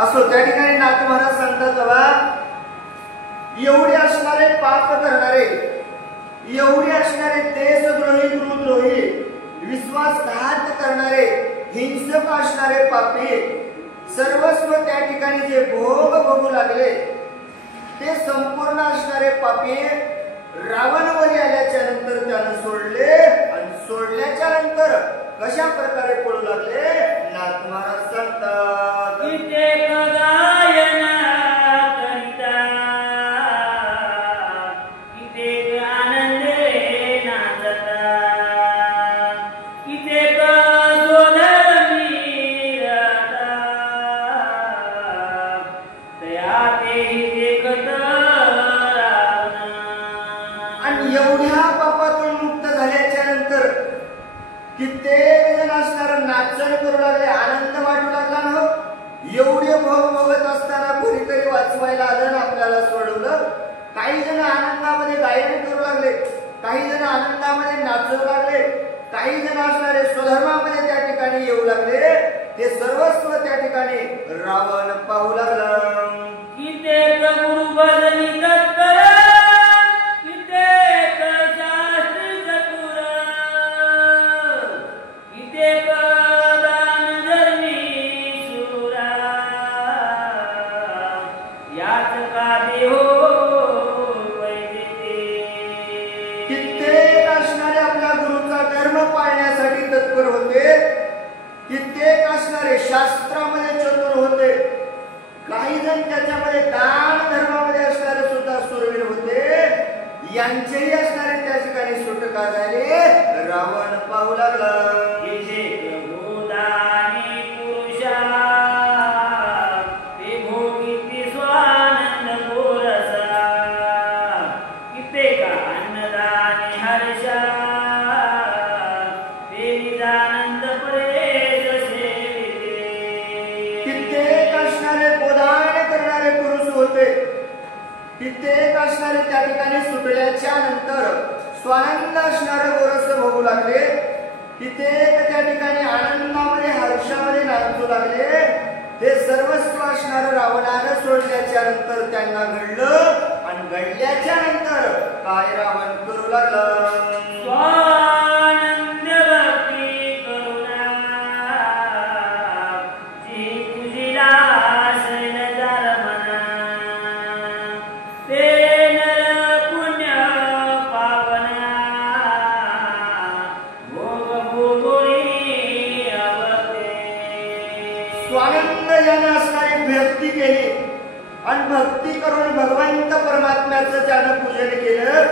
असो त्या ठिकाणी नाथ महाराज सांगतात बाबा, एवढे असणारे पाप करणारे, एवढे असणारे देशद्रोही, गुरुद्रोही, विश्वासघात करणारे, हिंसक असणारे पापी, सर्वस्व त्या ठिकाणी जे भोग भोगू लागले ते संपूर्ण असणारे पापी रावणवरी आल्याच्या नंतर त्यानं सोडले आणि सोडल्याच्या नंतर कशा प्रकारे पळू लागले नाथ महाराज सांगतात, आणि एवढ्या पापातून मुक्त झाल्याच्या नंतर कित्येक जण असणार नाचण करू लागले, आनंद वाटू लागला ना. एवढे भोग भोगत असताना कोणीतरी वाचवायला आलं, आपल्याला सोडवलं. काही जण आनंदामध्ये गायन करू लागले, काही जण आनंदामध्ये नाचू लागले, काही जण असणारे स्वधर्मामध्ये त्या ठिकाणी येऊ लागले. ते सर्वस्व त्या ठिकाणी रावण पाहू लागला. कित्येक गुरु भजनी तत्पर, कित्येक शास्त्री चतुर, कित्येक दान धर्मी शूरा, याच का देहो कित्येक असणारे आपल्या गुरुचा धर्म पाळण्यासाठी तत्पर होते, कित्येक असणारे शास्त्रामध्ये चतुर होते, काही जण त्याच्यामध्ये दान धर्मामध्ये असणारे सुद्धा सुरवीर होते. यांचेही असणारे त्या ठिकाणी सुटका झाली. रावण पाहू लागला. कित्येक असणारे त्या ठिकाणी सुटल्याच्या नंतर स्वानंद असणारे गोरस भोगू लागले. कित्येक त्या ठिकाणी आनंदामध्ये हर्षामध्ये नाचू लागले. ते सर्वस्व असणारं रावणानं सोडल्याच्या नंतर त्यांना घडलं आणि घडल्याच्या नंतर काय रावण करू लागला. स्वानंद याने असणारी भक्ती केली आणि भक्ती करून भगवंत परमात्म्याचं ज्यानं पूजन केलं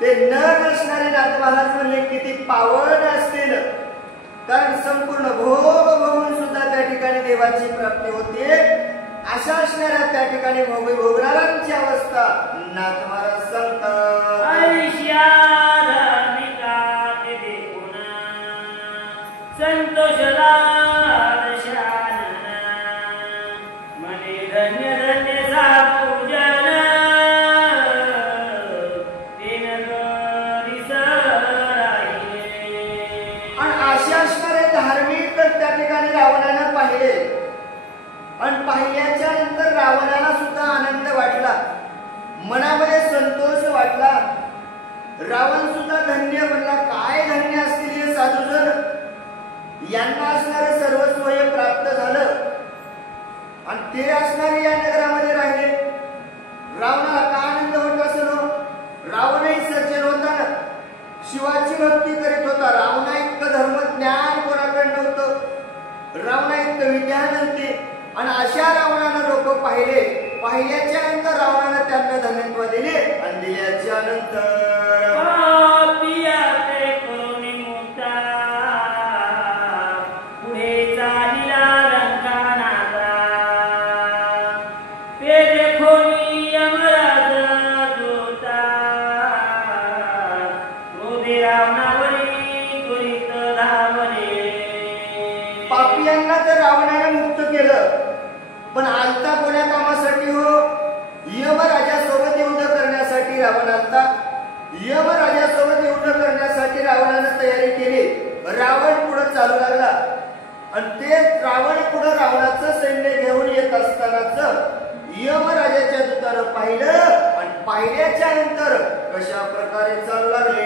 ते नर असणारे नाथ महाराज म्हणले किती पावन असतील. कारण संपूर्ण भोग भोगून सुद्धा त्या ठिकाणी देवाची प्राप्ती होते. अशा असणाऱ्या त्या ठिकाणी भोगणाऱ्यांची अवस्था नाथ महाराज सांगतात. संतोषला रावणानं पाहिले आणि पाहिल्याच्या नंतर रावणाला सुद्धा आनंद वाटला, मनामध्ये संतोष रावण सुद्धा धन्य म्हणला. काय धन्य असतील हे साधूजन, यांना असणारं सर्वस्व हे प्राप्त झालं आणि ते असणारे या नगरामध्ये राहिले. रावणाला का आनंद होत असेल? रावणही सज्जन होता ना, शिवाची भक्ती करीत होता. रावणा इतकं धर्मज्ञान कोणाकडे नव्हतं, रावणा इतकं विद्या नव्हती. आणि अशा रावणानं लोक पाहिल्याच्या नंतर रावणानं त्यांना धन्यत्व दिले आणि दिल्याच्या नंतर पापियांना तर रावणाने मुक्त केलं, पण आलता कोण्या कामासाठी? हो, यमराजासोबत युद्ध करण्यासाठी रावण आलता. यमराजासोबत युद्ध करण्यासाठी रावणाने तयारी केली. रावण पुढे चालू लागला आणि ते रावण पुढे रावणाचं सैन्य घेऊन येत असतानाच यमराजाच्या दूतानं पाहिलं आणि पाहिल्याच्या नंतर कशा प्रकारे चालू लागले.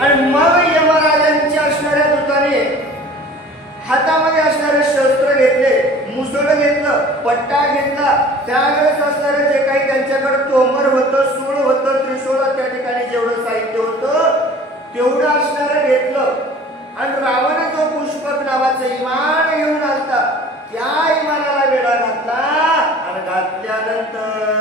आणि मग यमराजांच्या असणाऱ्या दूताने हातामध्ये असणारे शस्त्र घेतले, मुसळ घेतलं, पट्टा घेतला. त्यावेळेस असणारे जे काही त्यांच्याकडे तोमर होतं, सूळ होतं, त्रिशूळ, त्या ठिकाणी जेवढं साहित्य होतं तेवढं असणारं घेतलं. आणि रावण जो पुष्पक नावाचं इमान घेऊन आलता, त्या इमानाला वेढा घातला आणि घातल्यानंतर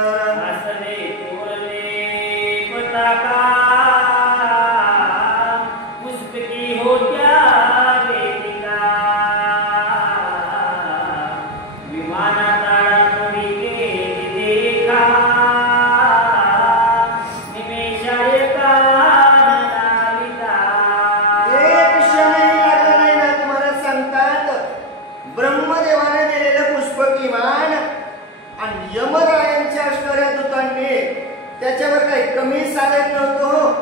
ब्रह्मदेवाने दिलेलं पुष्पक इमान आणि यमरायांच्या असणाऱ्या दूतांनी त्याच्यावर काही कमी सांगत नव्हतं.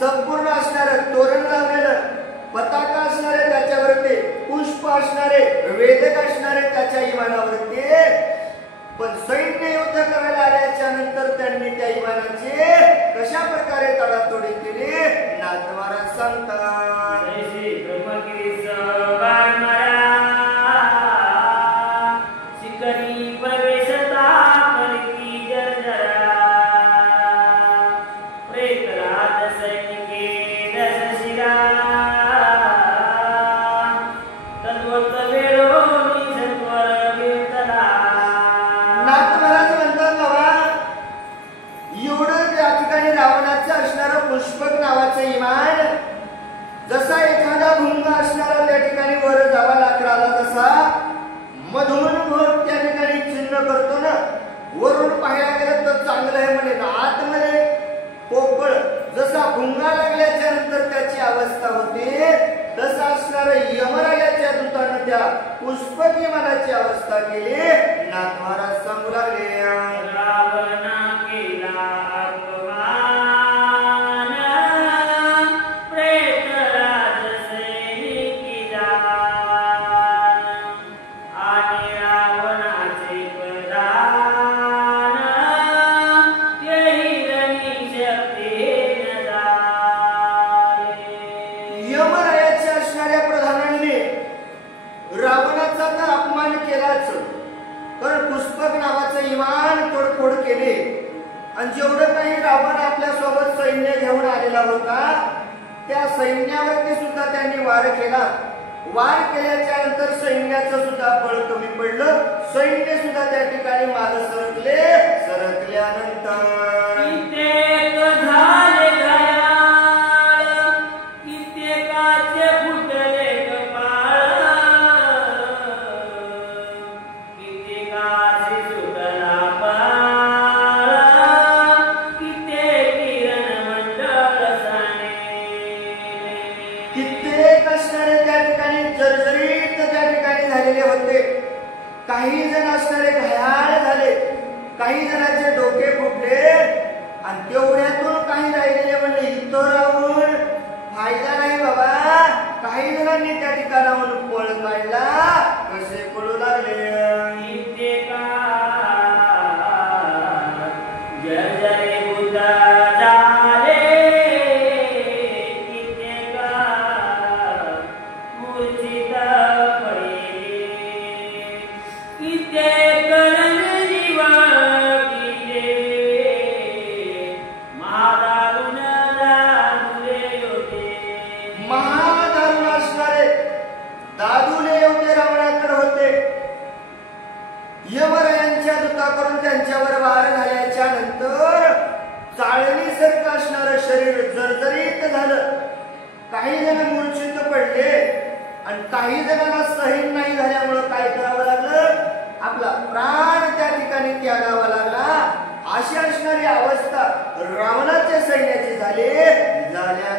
संपूर्ण असणारं तोरण लावलेलं, पताका असणारे त्याच्यावरती, पुष्प असणारे, वेदक असणारे त्याच्या इमानावरती. पण सैन्य युद्ध करायला आल्याच्या नंतर त्यांनी त्या इमानाची कशा प्रकारे तडातोडी केली नाथ महाराज सांगतात. पुष्पक नावाचं इमान जसा एखादा भुंग असणारा त्या ठिकाणी वर जावा लाकडाला जसा मधून त्या ठिकाणी चिन्ह करतो ना, वरून पाहायला गेलं तर चांगलं आहे म्हणे, आतमध्ये पोकळ जसा भुंगा लागल्याच्या नंतर त्याची अवस्था होते, तसा असणारा यमराजाच्या दूतानं त्या पुष्पक इमानाची अवस्था केली. नाथ महाराज सांगू लागले. यमरायाच्या असणाऱ्या प्रधानांनी रावणाचा तर अपमान केलाच, कारण पुष्पक नावाचं इमान तोडफोड केले. आणि जेवढं काही रावण आपल्या सोबत सैन्य घेऊन आलेला होता त्या सैन्यावरती सुद्धा त्यांनी वार केला. वार केल्याच्या नंतर सैन्याचं सुद्धा बळ कमी पडलं, सैन्य सुद्धा त्या ठिकाणी मागे सरकले. सरकल्यानंतर कित्येक असणारे त्या ठिकाणी जर्जरीत त्या ठिकाणी झालेले होते. काही जण असणारे घायाळ काही जणांचे डोके फुटले आणि तेवढ्यातून काही राहिलेले म्हणले इथं राहून फायदा नाही बाबा. काही जणांनी त्या ठिकाणावरून पळ काढला. कसे पळू लागले. यमरायांच्या दूताकडून त्यांच्यावर वार झाल्याच्या नंतर चाळणीसारखं असणारं शरीर जर्जरीत झालं. काही जण मूर्छित पडले आणि काही जणांना सहन नाही झाल्यामुळं काय करावं लागलं, आपला प्राण त्या ठिकाणी त्यागावा लागला. अशी असणारी अवस्था रावणाच्या सैन्याची झाल्यानंतर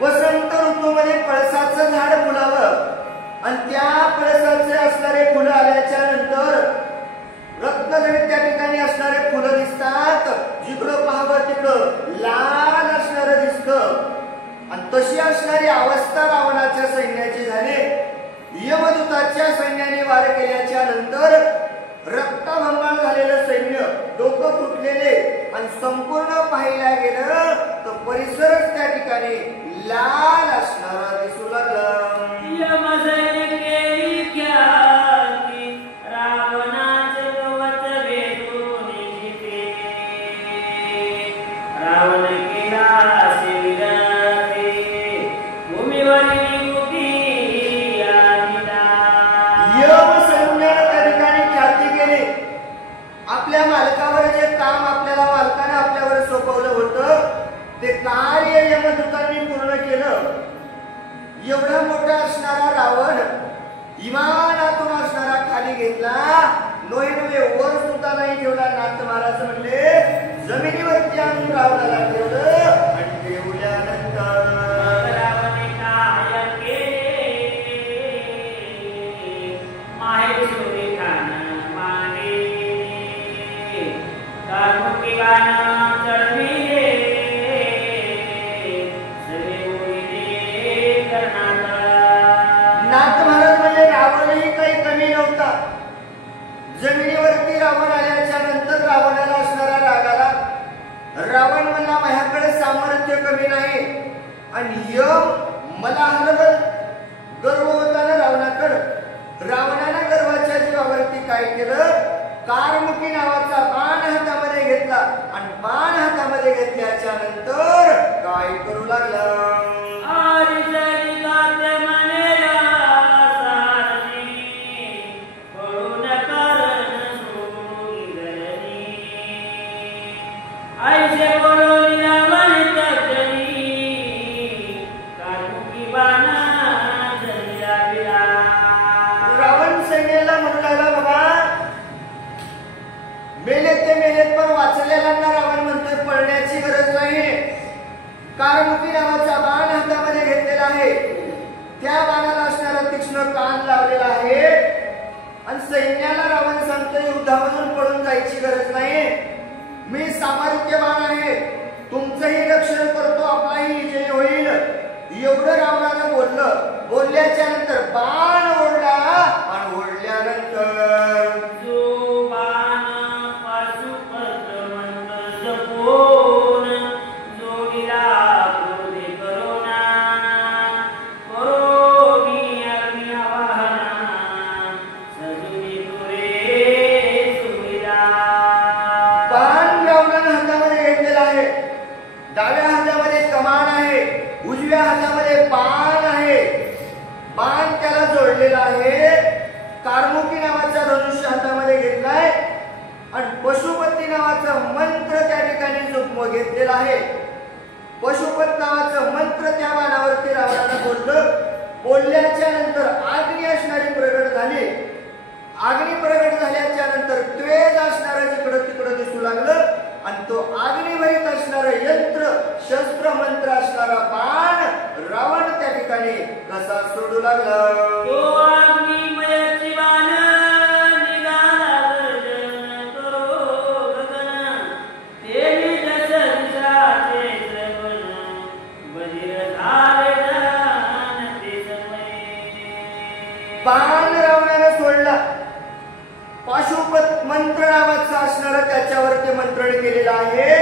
वसंत ऋतूमध्ये पळसाचं झाड फुलावं आणि त्या पळसाचे असणारे फुलं आल्याच्या नंतर रत्नजडित त्या ठिकाणी असणारे फुलं दिसतात. जिकडं पाहावं तिकडं लाल असणारं दिसतं. आणि तशी असणारी अवस्था रावणाच्या सैन्याची झाली. यमदूताच्या सैन्याने वार केल्याच्या नंतर रक्तभंगाळ झालेलं सैन्य, डोकं फुटलेले आणि संपूर्ण पाहायला गेलं तर परिसरच त्या ठिकाणी लाल असणारा दिसू लागला. आपल्या मालकावर जे काम आपल्याला मालकाने आपल्यावर सोपवलं होतं ते कार्य यमदूतांनी पूर्ण केलं. एवढा मोठा असणारा रावण विमानातून असणारा खाली घेतला. नोहे वर सुद्धा नाही ठेवला. नाथ महाराज म्हणले जमिनीवरती आणून रावणाला ठेवलं आणि ठेवल्यानंतर नाथ महाराज म्हणजे रावणही काही कमी नव्हता. जमिनीवरती रावण आल्याच्या नंतर रावणाला असणारा रागाला रावण म्हणला माझ्याकडे सामर्थ्य कमी नाही आणि यम मला हलवल. गर्व होता ना रावणाकडे. रावणाने गर्वाच्या जीवावरती काय केलं, कारमुकी नावाचा बाण हातामध्ये घेतला आणि बाण हातामध्ये घेतल्याच्या नंतर काय करू लागला. रावण सैन्याला म्हणू लागला बाबा मेलेत ते मेलेत पण वाचलेल्यांना रावण म्हणतोय पळण्याची गरज नाही. कारमुकी नावाचा बाण हातामध्ये घेतलेला आहे. त्या बाणाला असणारा तीक्ष्ण कान लावलेला आहे आणि सैन्याला रावण सांगतोय युद्धामधून पळून जायची गरज नाही. मी सामर्थ्यवान आहे. तुमचंही रक्षण करतो. आपलाही विजय होईल. एवढं रावणानं बोललं. बोलल्याच्या नंतर बाण ओढला आणि ओढल्यानंतर डाव्या हातामध्ये कमान आहे, उजव्या हातामध्ये बाण आहे. बाण त्याला जोडलेला आहे. कारमुकी नावाचा धनुष्य हातामध्ये घेतलाय आणि पशुपती नावाचा मंत्र त्या ठिकाणी घेतलेला आहे. पशुपत नावाचा मंत्र त्या बाणावरती सोडल्याच्या नंतर अग्नी असणारी प्रगट झाली. अग्नी प्रगट झाल्याच्या नंतर त्वेज असणारं जिकडं तिकडं दिसू लागलं आणि तो अग्निभरीत असणारं यंत्र शस्त्र मंत्र असणारा बाण रावण त्या ठिकाणी कसा सोडू लागला. तो अग्निमय जीवान निघाला गर्जन तो गगन, तेवी जस दिशाचे श्रवण, बधिर झाले जाण ते समय. बाण रावणाने सोडला. पाशुपत मंत्र नावाचा असणारा त्याच्यावरती मंत्रण केलेलं आहे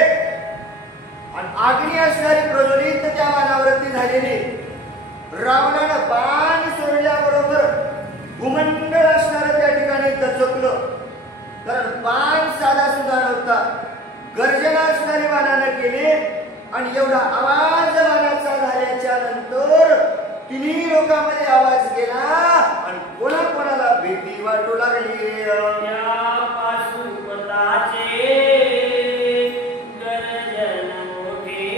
आणि अग्नी असणारी प्रज्वलित त्या बाणावरती झालेली. रावणानं बाण सोडल्याबरोबर भूमंडळ असणारं त्या ठिकाणी दचकलं. कारण बाण साधा सुद्धा नव्हता. गर्जना असणारी बाणानं केली आणि एवढा आवाज बाणाचा झाल्याच्या नंतर तिन्ही लोकांमध्ये आवाज गेला आणि कोणाकोणाला भीती वाटू लागली. त्या पाशुपताचे गर्जन मोठे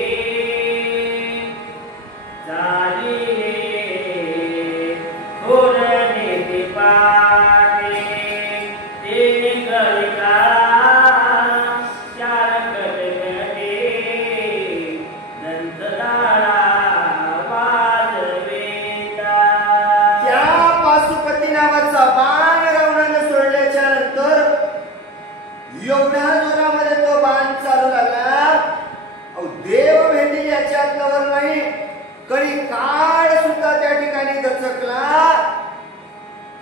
झाले, थोरणे ते पाटे ते गलिका चार कटकटे दंतदाळा वाजवेता. त्या पाशुपती नावाचा बाण रावणानं सोडल्याच्या नंतर एवढ्या जोरामध्ये तो बाण चालू लागला. देव भेटी याच्यातवर नाही, कधी काळ सुद्धा त्या ठिकाणी दचकला.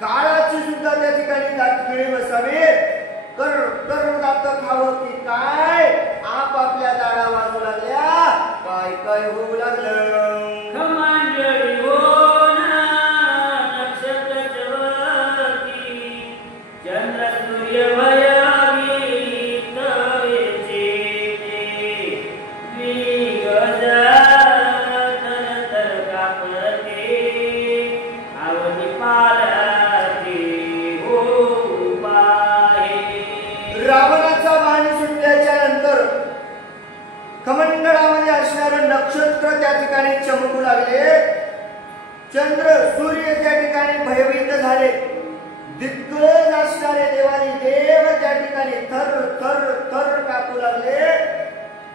काळाची सुद्धा त्या ठिकाणी दातखिळी बसावी. कर कर दात खावं की काय आपापल्या दाडा वाजू लागल्या. काय काय होऊ लागलं. खमांजळी होना नक्षत्र जवळती, चंद्र सूर्य भयवीत येचे द्विगज तर कापते, आवनी पालते हो पाहे. रावणाचा बाण सुटल्याच्या नंतर कमंडळामध्ये असणारं नक्षत्र त्या ठिकाणी चमकू लागले. चंद्र सूर्य त्या ठिकाणी भयभीत झाले. दिग्गज असणारे देवानी देव त्या ठिकाणी थर थर थर कापू लागले.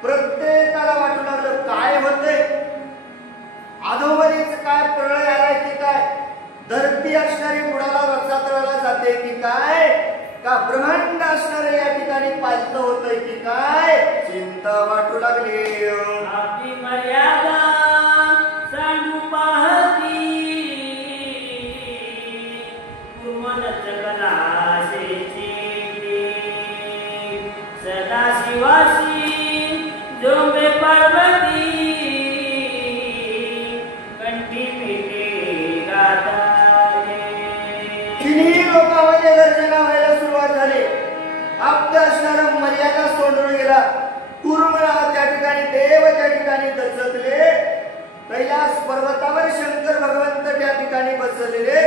प्रत्येकाला वाटू लागलं काय होतंय, अधोमधीच काय प्रलय आलाय की काय, धरती असणारी बुडाला रसातळाला जाते की काय, का ब्रह्मांड असणारे या ठिकाणी पालत होतंय की काय, चिंता वाटू लागली. आपली मर्यादा सांगू पाहती, पूर्वनच कलाशेची सदा शिवाशी जोंबे पार्वती, कंठी पिटे गाताले. तिन्ही लोकांमध्ये गर्जना व्हायला सुरुवात झाली. आपलं असणारा मर्यादा सोडून गेला. कुरुमळा त्या ठिकाणी देव त्या ठिकाणी दचकले. कैलास पर्वतावर शंकर भगवंत त्या ठिकाणी बसलेले.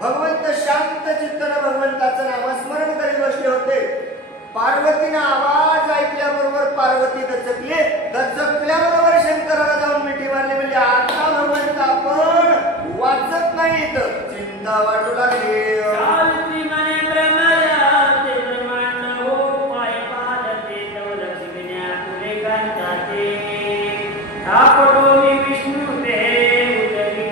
भगवंत शांत चित्तानं भगवंताचं नामस्मरण करीत बसले होते. पार्वतीनं आवाज ऐकल्याबरोबर पार्वती दचकली. दचकल्याबरोबर शंकराला जाऊन मिठी मारली. म्हणजे आता भगवंत आपण वाचत नाहीत, चिंता वाटू लागली. सावित्री म्हणे ब्रह्मयाते ब्रह्मांड हो पाय पादते, तव लक्ष्मीन्या पुरे कांताते, थापटोनी विष्णू ते उदरी.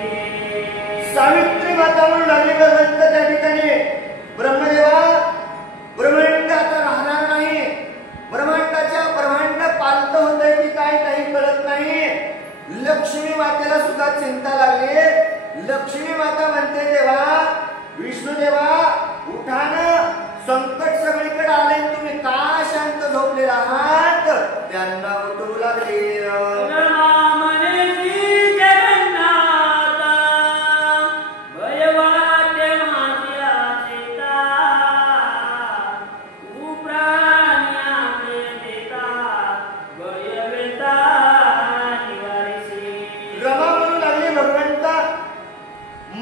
सावित्री माता म्हणून लागली भगवंत त्या ठिकाणी. ब्रह्मदेवा, ब्रह्मांड आता राहणार नाही. ब्रह्मांडाच्या ब्रह्मांड पालत होतंय की काय काही कळत नाही. लक्ष्मी मातेला सुद्धा चिंता लागली. लक्ष्मी माता म्हणते देवा, विष्णुदेवा उठा ना, संकट सगळीकडे आले, तुम्ही का शांत झोपलेला आहात. त्यांना उठवू लागली.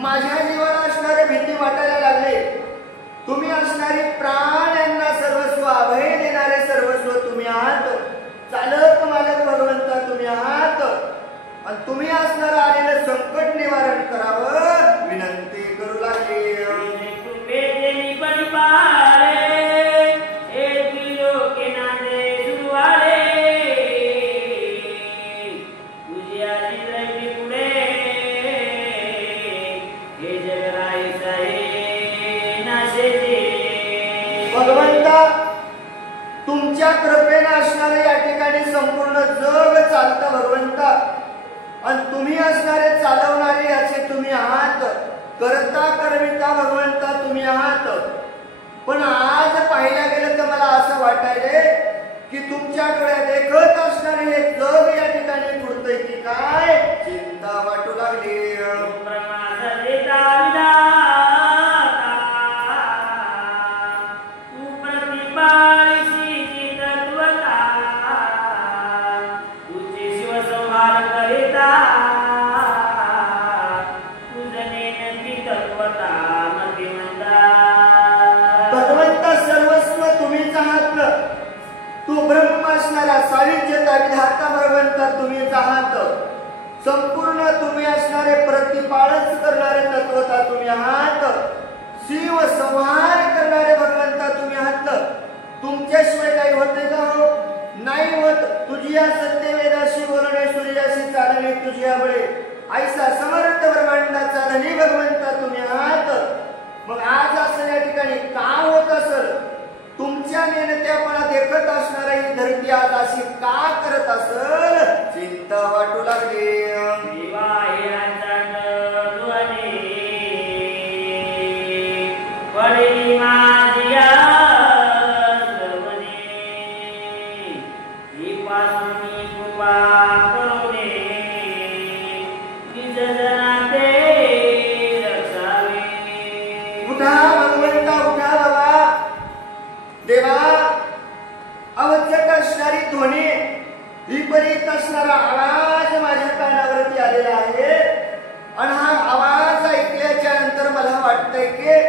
माझ्या जीवाला असणारी भीती वाटायला लागले. तुम्ही असणारी प्राण यांना सर्वस्व अभय देणारे सर्वस्व तुम्ही आहात. चालक मालक भगवंता तुम्ही आहात आणि तुम्ही असणारं आलेलं संकट निवारण करावं. संपूर्ण जग चालतं भगवंता, आणि तुम्ही असणारे चालवणारे असे तुम्ही आहात, करता करविता भगवंता तुम्ही आहात. पण आज पाहायला गेलं तर मला असं वाटायले की तुमच्या डोळ्यात देखत असणारे हे जग या ठिकाणी फुटतंय की काय, चिंता वाटू लागली. साविध्यता विधाता भगवंता तुम्हीच आहात. संपूर्ण तुम्ही असणारे प्रतिपाळच करणारे तत्वता तुम्ही आहात. शिव संहार करणारे भगवंता तुम्ही आहात. तुमच्याशिवाय काही होते का हो? नाही होत. तुझी या सत्य वेदाशी बोलणे, सूर्याशी चालणे तुझ्यामुळे, ऐसा समर्थ ब्रह्मांडाचा धनी भगवंता तुम्ही आहात. मग आज असं या ठिकाणी का होत असेल? तुमच्या नेणत्यापणा देखत असणारा ही धरती आज अशी का करत असेल, चिंता वाटू लागली. उठा भगवंता, उठा बाबा. देवा, अवचट असणारी ध्वनी, विपरीत असणारा आवाज माझ्या कानावरती आलेला आहे, आणि हा आवाज ऐकल्याच्या नंतर मला वाटतंय की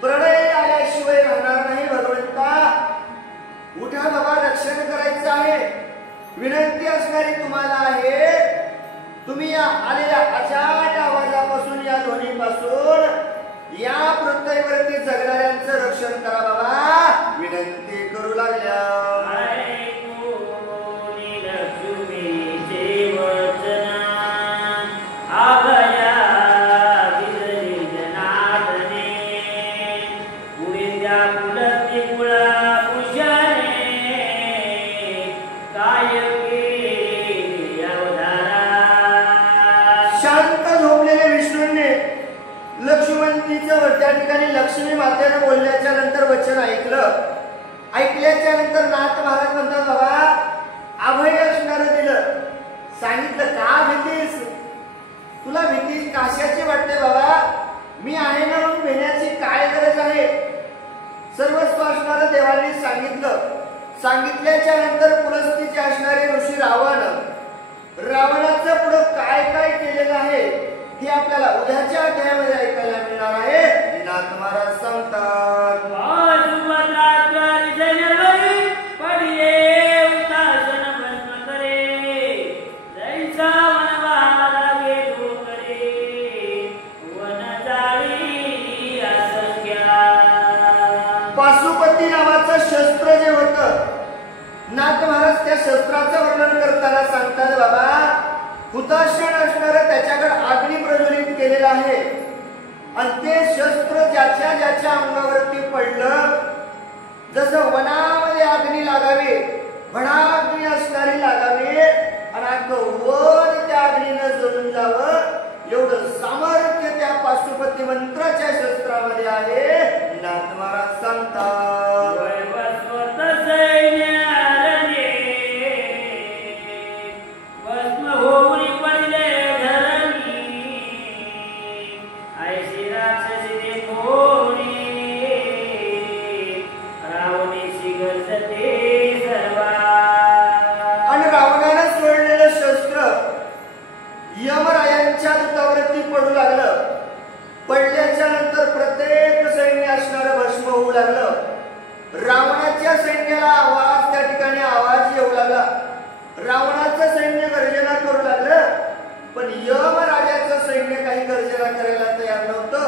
प्रलय आल्याशिवाय राहणार नाही. भगवंता उठा बाबा, रक्षण करायचं आहे. विनंती असणारी तुम्हाला आहे, तुम्ही या आलेल्या अचाट आवाजापासून, या ध्वनीपासून या पृथ्वीवरती जगणाऱ्यांचं रक्षण करा बाबा, विनंती करू लागल्या. त्या ठिकाणी लक्ष्मी मातेनं बोलल्याच्या नंतर वचन ऐकलं. ऐकल्याच्या नंतर नाथ महाराज म्हणतात, बाबा अभय असणारं दिलं. सांगितलं का भीतीस? तुला भीती कशाची वाटते बाबा? मी आहे ना म्हणून भेण्याची काय गरज आहे? सर्वस्व असणारं देवांनी सांगितलं. सांगितल्याच्या नंतर पुलस्तीचे असणारे ऋषी रावणाचं पुढं काय काय केलेलं आहे हे आपल्याला उद्याच्या अध्यायामध्ये ऐकायला मिळणार आहे. नाथ महाराज सांगतात, पाशुपती नावाचं शस्त्र जे होतं, नाथ महाराज त्या शस्त्राचं वर्णन करताना सांगतात, बाबा हुताशण असणारं त्याच्याकडे अग्नी प्रज्वलित केलेलं आहे, आणि ते शस्त्र ज्याच्या ज्याच्या अंगावरती पडलं, जसं वनामध्ये अग्नी लागावी, भडाग्नी असणारी लागावी, आणि अख्खं वन त्या अग्नीनं जळून जावं, एवढं सामर्थ्य त्या पाशुपती मंत्राच्या शस्त्रामध्ये आहे. नाथ महाराज सांगतात, यमरायांच्या दूतावरती पडू लागलं. पडल्याच्या नंतर प्रत्येक सैन्य असणारं भस्म होऊ लागलं. रावणाच्या सैन्याला आवाज त्या ठिकाणी आवाज येऊ लागला. रावणाचं सैन्य गर्जना करू लागलं, पण यमराजाचं सैन्य काही गर्जना करायला तयार नव्हतं,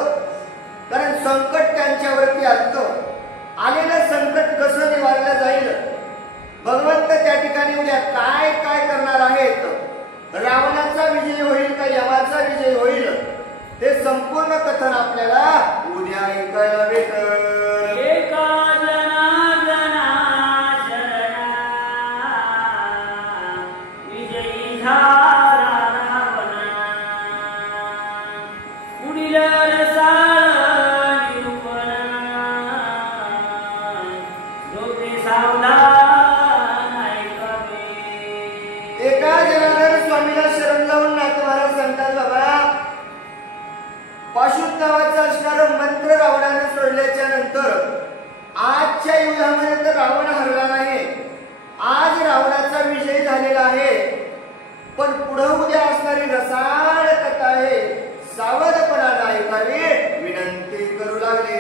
कारण संकट त्यांच्यावरती आलं. आलेलं संकट कसं निवारलं जाईल? भगवंत त्या ठिकाणी उद्या काय काय करणार आहेत? रावणाचा विजय होईल का यमाचा विजय होईल? हे संपूर्ण कथन आपल्याला उद्या ऐकायला भेटल. एका जना जना शरणा निघाला रावणा उडील रसाळ निरूपणा झोपे सावधान ऐकावे. एका जनार्दन स्वामीला शरण लावून नाथ महाराज सांगतात, बाबा पाशुपत नावाचा असणारा मंत्र रावणाने सोडल्याच्या नंतर आजच्या युगामध्ये तर रावण हरला नाही. आज रावणाचा विजय झालेला आहे, पण पुढे उद्या असणारी रसाळ कथा आहे. सावधपणाने ऐकावी विनंती करू लागले.